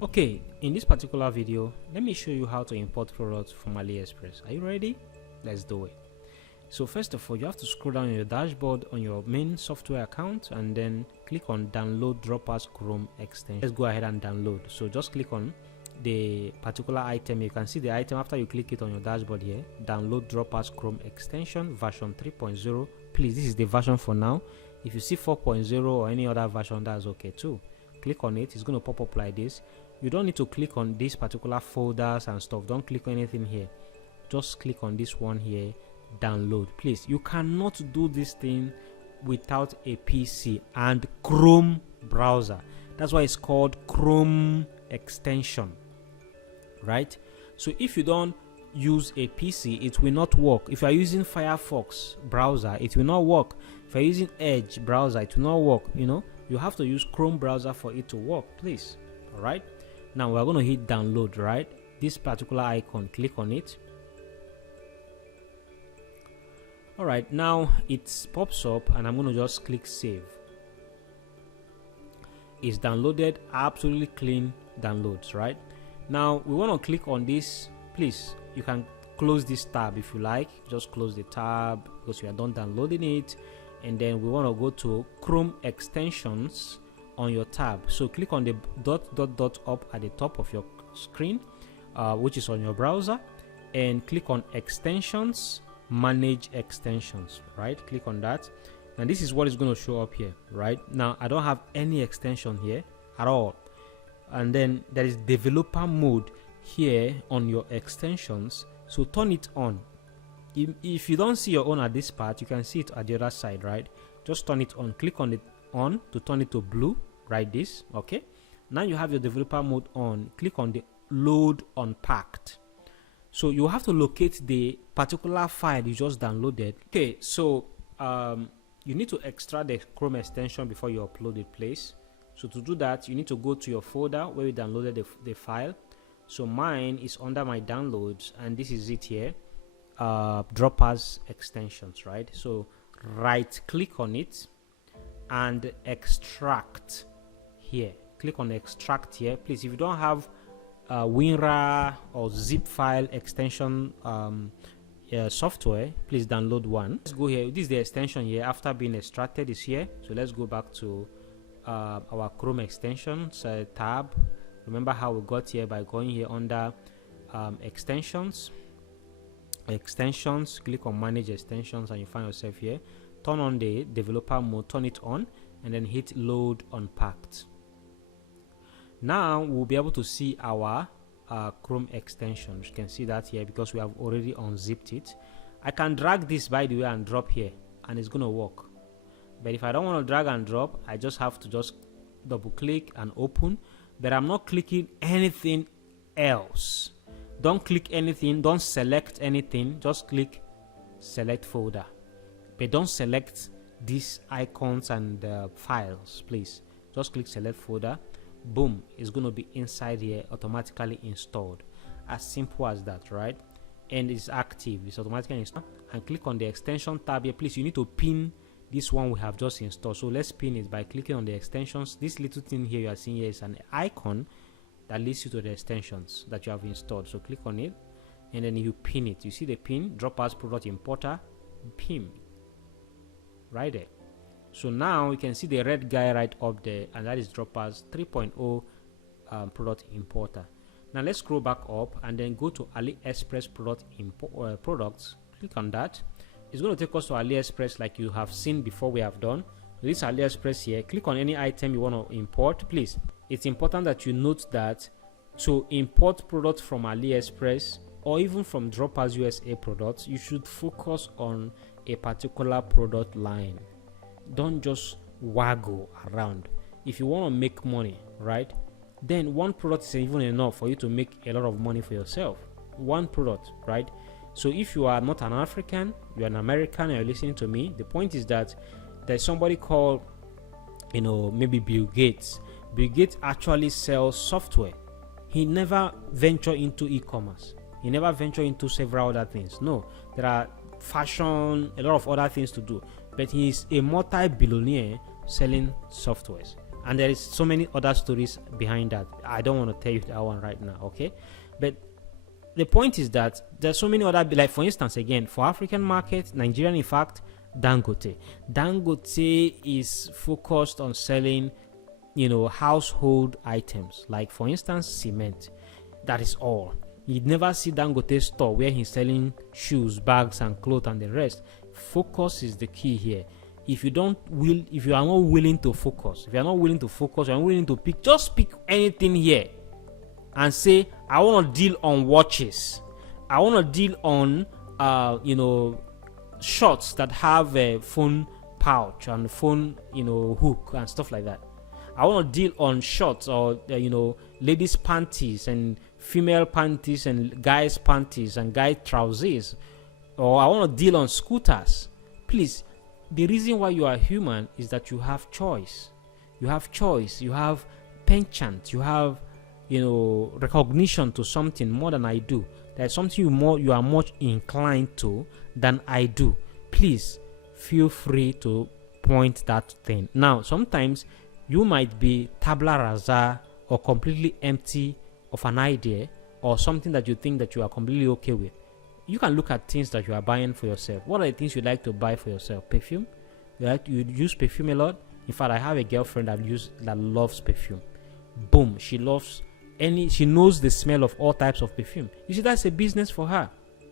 Okay, in this particular video, let me show you how to import products from AliExpress. Are you ready? Let's do it. So first of all, you have to scroll down your dashboard on your main software account and then click on download Droppers Chrome extension. Let's go ahead and download. So just click on the particular item. You can see the item after you click it on your dashboard here. Download Droppers Chrome extension version 3.0. Please, this is the version for now. If you see 4.0 or any other version, that's okay too. Click on it. It's going to pop up like this. You don't need to click on these particular folders and stuff. Don't click on anything here. Just click on this one here, download. Please, you cannot do this thing without a PC and Chrome browser. That's why it's called Chrome extension, right? So if you don't use a PC, it will not work. If you are using Firefox browser, it will not work. If you're using Edge browser, it will not work. You have to use Chrome browser for it to work, please. All right, now we're going to hit download, right? This particular icon, click on it. All right, now it pops up and I'm going to just click save. It's downloaded, absolutely clean downloads, right? Now we want to click on this. Please, you can close this tab if you like. Just close the tab because you are done downloading it. And then we want to go to Chrome extensions on your tab. So click on the dot up at the top of your screen, which is on your browser, and click on extensions, manage extensions, right? Click on that, and this is what is going to show up here. Right now I don't have any extension here at all, and then there is developer mode here on your extensions, so turn it on. If you don't see your own at this part, you can see it at the other side, right? Just turn it on. Click on it on to turn it to blue, right? This, okay? Now you have your developer mode on. Click on the load unpacked. So you have to locate the particular file you just downloaded. Okay, so you need to extract the Chrome extension before you upload it, please. So to do that, you need to go to your folder where you downloaded the file. So mine is under my downloads, and this is it here. Droppers extensions, right? So right click on it and extract here. Click on extract here, please. If you don't have WinRAR or zip file extension software, please download one. Let's go here. This is the extension here after being extracted is here. So let's go back to our Chrome extensions tab. Remember how we got here by going here under extensions, click on manage extensions, and you find yourself here. Turn on the developer mode, turn it on, and then hit load unpacked. Now we'll be able to see our Chrome extension. You can see that here because we have already unzipped it. I can drag this, by the way, and drop here, and it's going to work. But if I don't want to drag and drop, I just have to just double click and open. But I'm not clicking anything else. Don't click anything, don't select anything, just click select folder. But don't select these icons and files, please. Just click select folder. Boom, it's going to be inside here, automatically installed. As simple as that, right? And it's active, it's automatically installed. And click on the extension tab here. Please, you need to pin this one we have just installed. So let's pin it by clicking on the extensions. This little thing here you are seeing here is an icon that leads you to the extensions that you have installed. So click on it and then you pin it. You see the pin, Droppers Product Importer, pin right there. So now you can see the red guy right up there, and that is Droppers 3.0 Product Importer. Now let's scroll back up and then go to AliExpress products. Click on that. It's going to take us to AliExpress like you have seen before we have done. This AliExpress here, click on any item you want to import. Please, it's important that you note that to import products from AliExpress or even from Droppers USA products, you should focus on a particular product line. Don't just waggle around. If you want to make money, right, then one product is even enough for you to make a lot of money for yourself. One product, right? So if you are not an African, you're an American, and you're listening to me, the point is that there's somebody called, maybe Bill Gates. Bill Gates actually sells software. He never ventured into e-commerce. He never ventured into several other things. No, there are fashion, a lot of other things to do. But he is a multi-billionaire selling softwares. And there is so many other stories behind that. I don't want to tell you that one right now, okay? But the point is that there's so many other, like for instance, again, for African market, Nigerian, in fact, Dangote is focused on selling, household items, like for instance, cement. That is all. You'd never see Dangote store where he's selling shoes, bags, and clothes and the rest. Focus is the key here. If you are not willing to focus, you're not willing to pick anything here and say, I want to deal on watches. I want to deal on, shorts that have a phone pouch and phone, hook and stuff like that. I want to deal on shorts or, ladies' panties and female panties and guys' panties and guy trousers. Or I want to deal on scooters. Please, the reason why you are human is that you have choice. You have penchant. You have, recognition to something more than I do. There's something you are much inclined to than I do. Please feel free to point that thing. Now, sometimes you might be tabula rasa or completely empty of an idea or something that you think that you are completely okay with. You can look at things that you are buying for yourself. What are the things you like to buy for yourself? Perfume? You use perfume a lot? In fact, I have a girlfriend that loves perfume. Boom, she knows the smell of all types of perfume. You see, that's a business for her.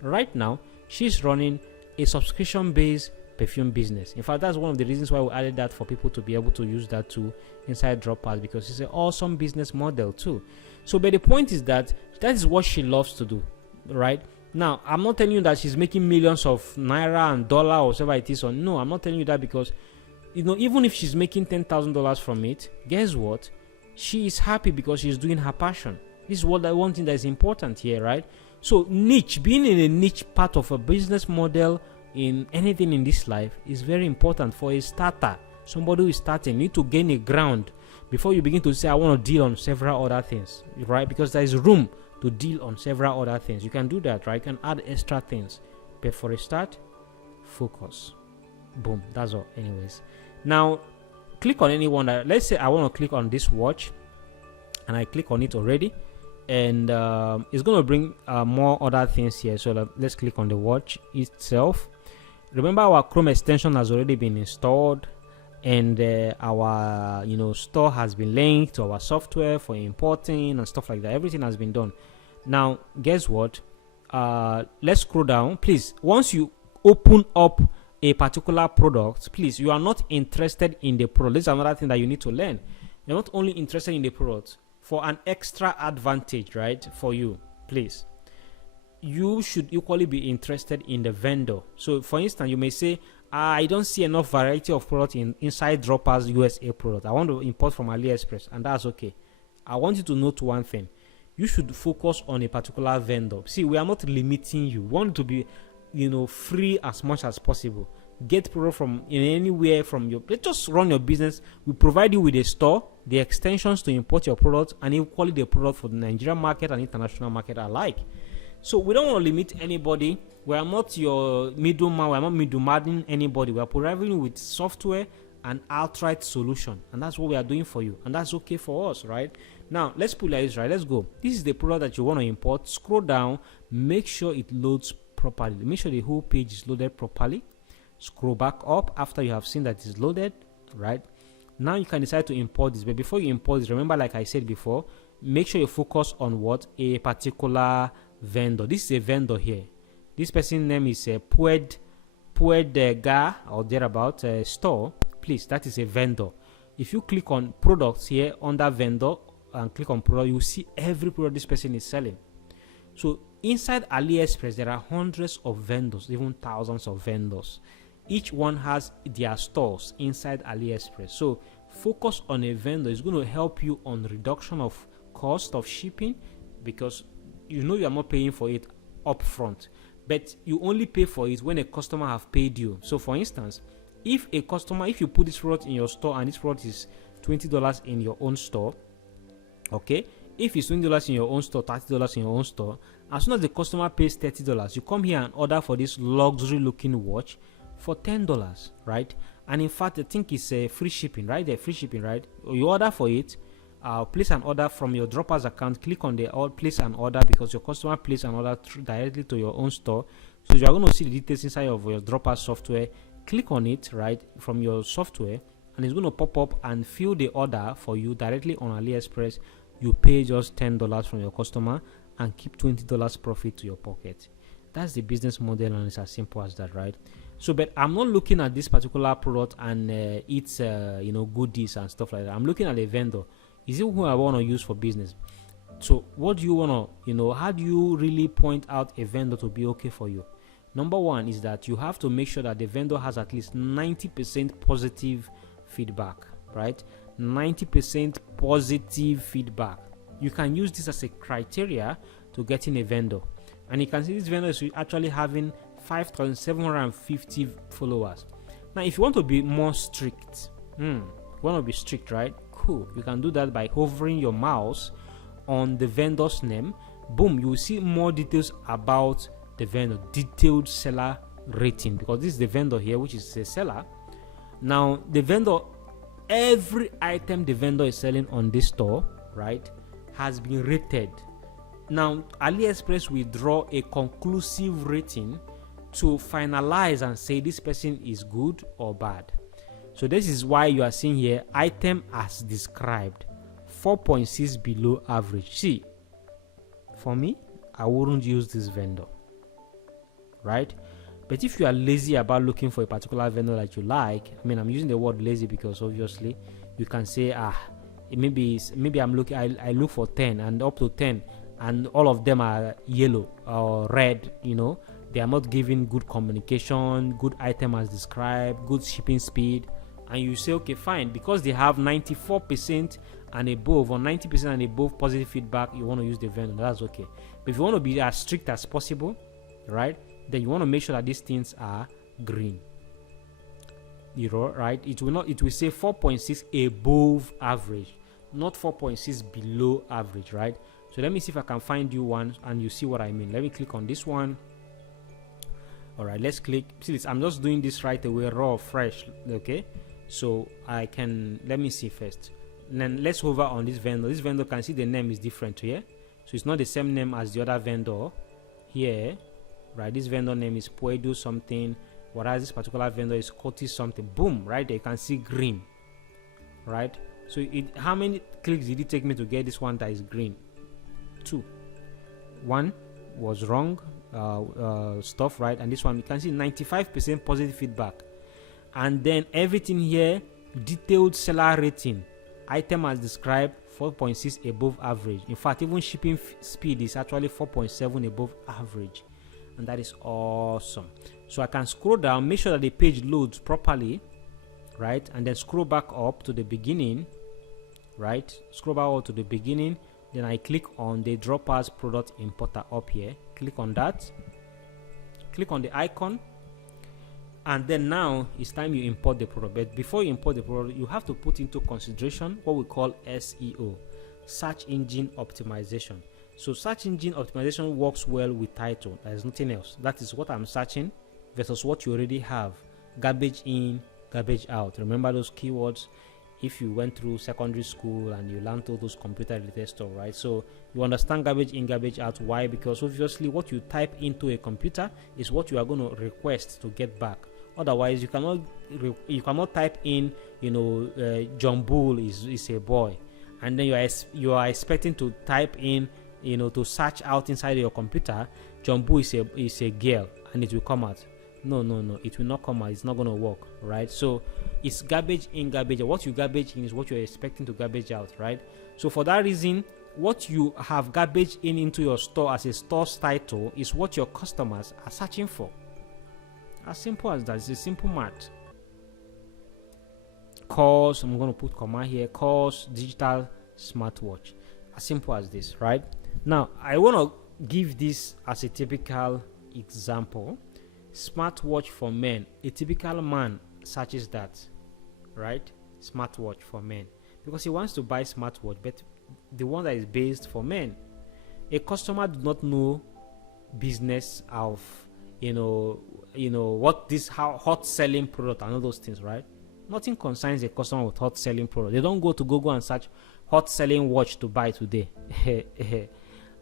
Right now, she's running a subscription-based perfume business. In fact, that's one of the reasons why we added that, for people to be able to use that too inside Dropouts, because it's an awesome business model too. So, but the point is that is what she loves to do, right? Now, I'm not telling you that she's making millions of naira and dollar or whatever it is. Or no, I'm not telling you that, because even if she's making $10,000 from it, guess what? She is happy because she's doing her passion. This is one thing that is important here, right? So being in a niche part of a business model in anything in this life is very important for a starter. Somebody who is starting, you need to gain a ground before you begin to say, I want to deal on several other things, right? Because there is room to deal on several other things. You can do that, right? You can add extra things. But for a start, focus. Boom. That's all. Anyways. Now, click on any one. Let's say I want to click on this watch. And I click on it already. And it's going to bring more other things here. So let's click on the watch itself. Remember, our Chrome extension has already been installed. And our store has been linked to our software for importing and stuff like that. Everything has been done. Now, guess what? Let's scroll down. Please, once you open up a particular product, please, you are not interested in the product. This is another thing that you need to learn. You're not only interested in the product. For an extra advantage, right, for you, please, you should equally be interested in the vendor. So, for instance, you may say, I don't see enough variety of product inside Dropouts USA product. I want to import from AliExpress, and that's okay. I want you to note one thing. You should focus on a particular vendor. See, we are not limiting you. We want to be, free as much as possible. Get product from anywhere from your. Let's just run your business. We provide you with a store, the extensions to import your product, and equally the product for the Nigerian market and international market alike. So we don't want to limit anybody. We are not your middleman. We are not middleman anybody. We are providing you with software and outright solution, and that's what we are doing for you, and that's okay for us, right? Now let's put like this, right? Let's go. This is the product that you want to import. Scroll down. Make sure it loads properly. Make sure the whole page is loaded properly. Scroll back up after you have seen that it's loaded, right? Now you can decide to import this, but before you import this, remember, like I said before, make sure you focus on what a particular vendor. This is a vendor here. This person's name is Puedga or thereabout store. Please, that is a vendor. If you click on products here under vendor and click on product, you see every product this person is selling. So inside AliExpress, there are hundreds of vendors, even thousands of vendors. Each one has their stores inside AliExpress. So focus on a vendor. It's going to help you on reduction of cost of shipping, because you are not paying for it upfront, but you only pay for it when a customer have paid you. So for instance, if you put this product in your store and this product is $20 in your own store, okay, if it's $20 in your own store, $30 in your own store, as soon as the customer pays $30, you come here and order for this luxury looking watch for $10, right? And in fact, I think it's free shipping, right? They're free shipping, right? You order for it, place an order from your droppers account, click on the place an order, because your customer place an order directly to your own store. So you are going to see the details inside of your dropper software. Click on it right from your software, and it's going to pop up and fill the order for you directly on AliExpress. You pay just $10 from your customer and keep $20 profit to your pocket. That's the business model, and it's as simple as that, right? So, but I'm not looking at this particular product and its goodies and stuff like that. I'm looking at a vendor. Is it who I want to use for business? So what do you want to, how do you really point out a vendor to be okay for you? Number one is that you have to make sure that the vendor has at least 90% positive feedback, right? 90% positive feedback. You can use this as a criteria to getting a vendor. And you can see this vendor is actually having 5,750 followers. Now, if you want to be more strict, you want to be strict, right? Cool. You can do that by hovering your mouse on the vendor's name. Boom, you will see more details about the vendor, detailed seller rating, because this is the vendor here, which is a seller. Now, the vendor, every item the vendor is selling on this store, right, has been rated. Now, AliExpress will draw a conclusive rating to finalize and say this person is good or bad. So this is why you are seeing here item as described 4.6 below average. See, for me, I wouldn't use this vendor, right? But if you are lazy about looking for a particular vendor that you like, I mean, I'm using the word lazy because obviously you can say, maybe I'm looking, I look for 10 and up to 10 and all of them are yellow or red, they are not giving good communication, good item as described, good shipping speed. And you say, okay, fine, because they have 94% and above or 90% and above positive feedback, you want to use the vendor. That's okay. But if you want to be as strict as possible, right, then you want to make sure that these things are green. Right? It will say 4.6 above average, not 4.6 below average, right? So let me see if I can find you one and you see what I mean. Let me click on this one. All right, let's click. See this, I'm just doing this right away, raw, fresh. Okay, so I can, let me see first. And then let's hover on this vendor. This vendor, can see the name is different here. So it's not the same name as the other vendor here, right? This vendor name is Puedo something, whereas this particular vendor is Curtis something. Boom, right there you can see green, right? So how many clicks did it take me to get this one that is green? 2. 1 was wrong stuff, right? And this one you can see 95% positive feedback, and then everything here, detailed seller rating, item as described 4.6 above average. In fact, even shipping speed is actually 4.7 above average, and that is awesome. So I can scroll down, make sure that the page loads properly, right? And then scroll back up to the beginning, right? Scroll back up to the beginning. Then I click on the droppers product importer up here. Click on that. Click on the icon. And then now it's time you import the product. But before you import the product, you have to put into consideration what we call SEO, search engine optimization. So search engine optimization works well with title. There's nothing else. That is what I'm searching versus what you already have. Garbage in, garbage out. Remember those keywords if you went through secondary school and you learned all those computer related stuff, right? So you understand garbage in, garbage out. Why? Because obviously what you type into a computer is what you are going to request to get back. Otherwise you cannot type in, John Bull is a boy, and then you are expecting to type in, to search out inside your computer, John Bull is a girl, and it will come out. No, it will not come out. It's not going to work, right? So it's garbage in, garbage out. What you garbage in is what you're expecting to garbage out, right? So for that reason, what you have garbage in into your store as a store's title is what your customers are searching for. As simple as that. It's a simple math. Course, I'm going to put comma here, course digital smartwatch. As simple as this, right? Now I want to give this as a typical example. Smartwatch for men. A typical man searches that, right? Smartwatch for men, because he wants to buy smartwatch, but the one that is based for men. A customer does not know business of what this how hot selling product and all those things, right? Nothing concerns a customer with hot selling product. They don't go to Google and search hot selling watch to buy today.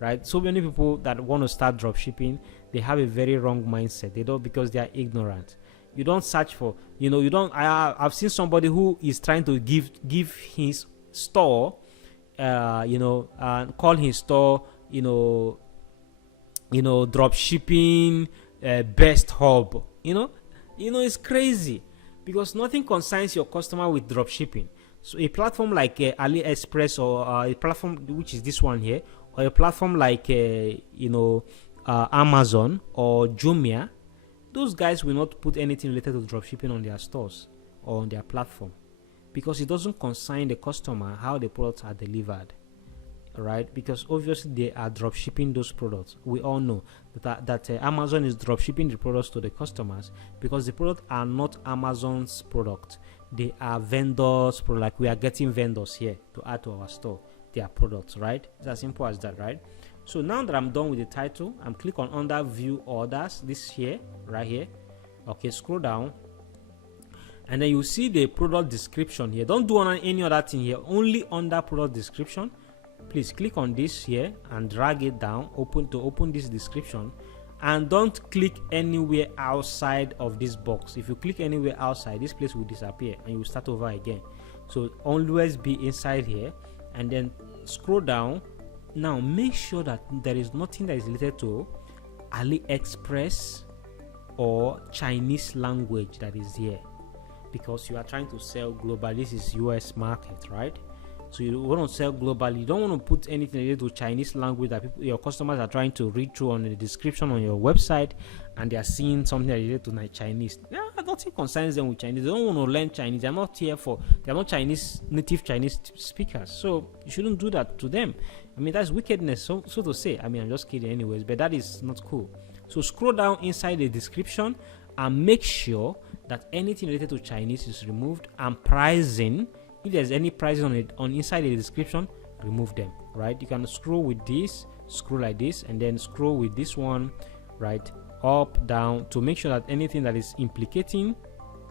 Right? So many people that want to start drop shipping, they have a very wrong mindset. They don't, because they are ignorant. You don't search for, you don't. I've seen somebody who is trying to give his store, call his store, drop shipping best hub. It's crazy, because nothing concerns your customer with drop shipping. So a platform like AliExpress, or a platform which is this one here, or a platform like Amazon or Jumia, those guys will not put anything related to dropshipping on their stores or on their platform, because it doesn't concern the customer how the products are delivered, right? Because obviously they are dropshipping those products. We all know that Amazon is dropshipping the products to the customers, because the products are not Amazon's product. They are vendors' product. Like, we are getting vendors here to add to our store their products, right? It's as simple as that, right? So now that I'm done with the title, I'm click on under view orders, this here, right here. Okay, scroll down, and then you see the product description here. Don't do any other thing here, only under product description. Please click on this here and drag it down, open this description, and don't click anywhere outside of this box. If you click anywhere outside, this place will disappear and you will start over again. So always be inside here, and then scroll down. Now make sure that there is nothing that is related to AliExpress or Chinese language that is here, because you are trying to sell global. This is US market, right? So you want to sell globally. You don't want to put anything related to Chinese language that your customers are trying to read through on the description on your website, and they are seeing something related to Chinese. Nothing concerns them with Chinese. They don't want to learn Chinese. They're not here for. They're not native Chinese speakers. So you shouldn't do that to them. I mean, that's wickedness, so to say. I mean, I'm just kidding anyways, but that is not cool. So scroll down inside the description and make sure that anything related to Chinese is removed, and pricing. If there's any prices on it on inside the description, remove them, right? You can scroll with this, scroll like this, and then scroll with this one, right, up, down, to make sure that anything that is implicating,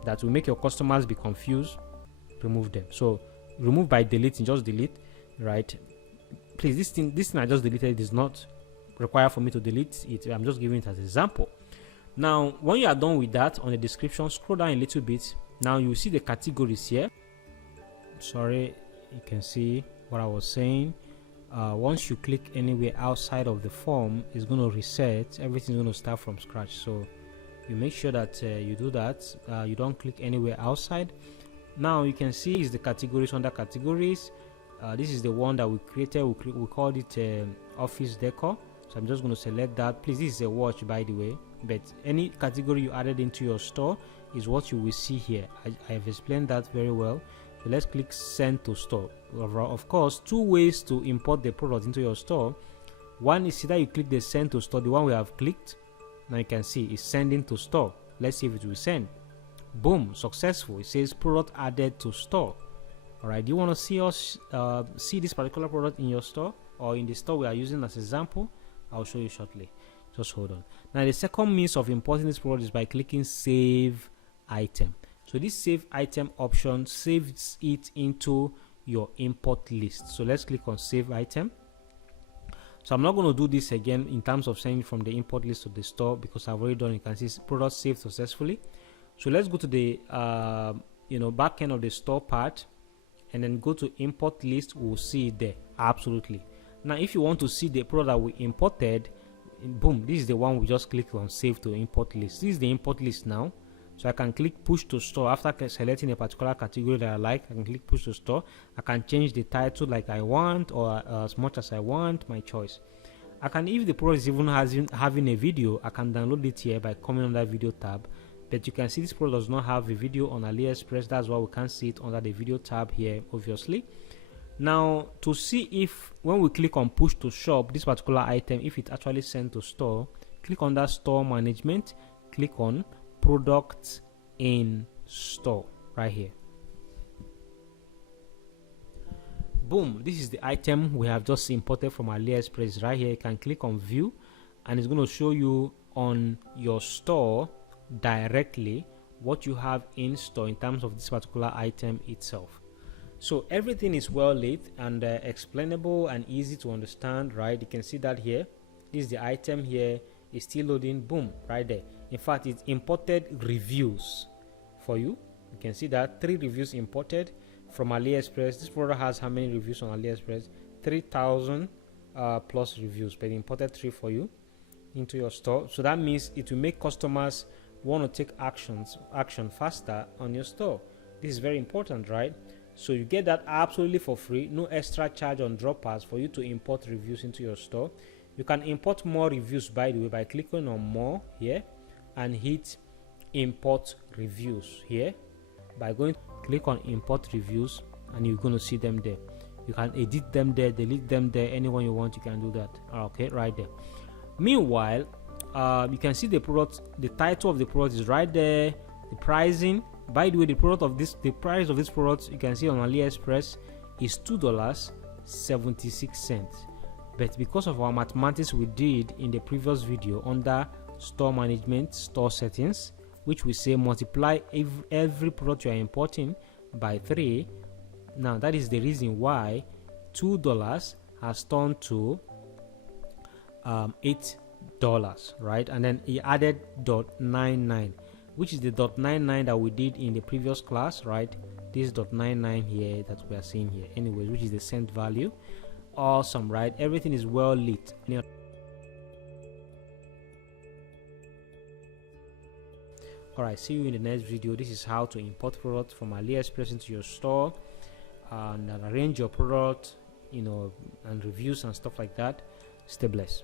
that will make your customers be confused, remove them. So remove by deleting, just delete, right? Please, this thing I just deleted is not required for me to delete it. I'm just giving it as an example. Now, when you are done with that, on the description, scroll down a little bit. Now you see the categories here. Sorry, you can see what I was saying. Once you click anywhere outside of the form, it's going to reset. Everything's going to start from scratch. So you make sure that you do that. You don't click anywhere outside. Now you can see is the categories under categories. This is the one that we created. We called it office decor. So I'm just going to select that. Please, this is a watch, by the way, but any category you added into your store is what you will see here. I have explained that very well. So let's click send to store. Of course, two ways to import the product into your store. One is either you click the send to store, the one we have clicked. Now you can see it's sending to store. Let's see if it will send. Boom, successful. It says product added to store. All right, do you want to see us see this particular product in your store or in the store we are using as example? I'll show you shortly. Just hold on. Now the second means of importing this product is by clicking save item. So this save item option saves it into your import list. So let's click on save item. So I'm not going to do this again in terms of sending from the import list to the store, because I've already done it. You can see product saved successfully. So let's go to the back end of the store part, and then go to import list. We'll see it there. Absolutely. Now if you want to see the product that we imported, boom, this is the one we just clicked on save to import list. This is the import list now. So I can click push to store. After selecting a particular category that I like, I can click push to store. I can change the title like I want, or as much as I want, my choice. I can, if the product is even having a video, I can download it here by coming on that video tab. But you can see this product does not have a video on AliExpress. That's why we can't see it under the video tab here, obviously. Now to see if when we click on push to shop, this particular item, if it actually sent to store, click on that store management, click on products in store right here. Boom, this is the item we have just imported from AliExpress right here. You can click on view and it's going to show you on your store directly what you have in store in terms of this particular item itself. So everything is well lit and explainable and easy to understand, right? You can see that here. This is the item here. It's still loading. Boom, right there. In fact, it imported reviews for you. You can see that 3 reviews imported from AliExpress. This product has how many reviews on AliExpress? 3,000 plus reviews, but it imported 3 for you into your store. So that means it will make customers want to take action faster on your store. This is very important, right? So you get that absolutely for free, no extra charge on droppers for you to import reviews into your store. You can import more reviews, by the way, by clicking on more here and hit import reviews here. By going to click on import reviews, and you're going to see them there. You can edit them there, delete them there, anyone you want, you can do that. Okay, right there. Meanwhile, you can see the product, the title of the product is right there, the pricing. By the way, the price of this product, you can see on AliExpress is $2.76. But because of our mathematics we did in the previous video under store management, store settings, which we say multiply every product you are importing by 3. Now that is the reason why $2 has turned to $8, right? And then he added .99, which is the .99 that we did in the previous class, right? This .99 here that we are seeing here, anyways, which is the cent value. Awesome, right? Everything is well lit. Alright, see you in the next video. This is how to import products from AliExpress into your store and arrange your product, and reviews and stuff like that. Stay blessed.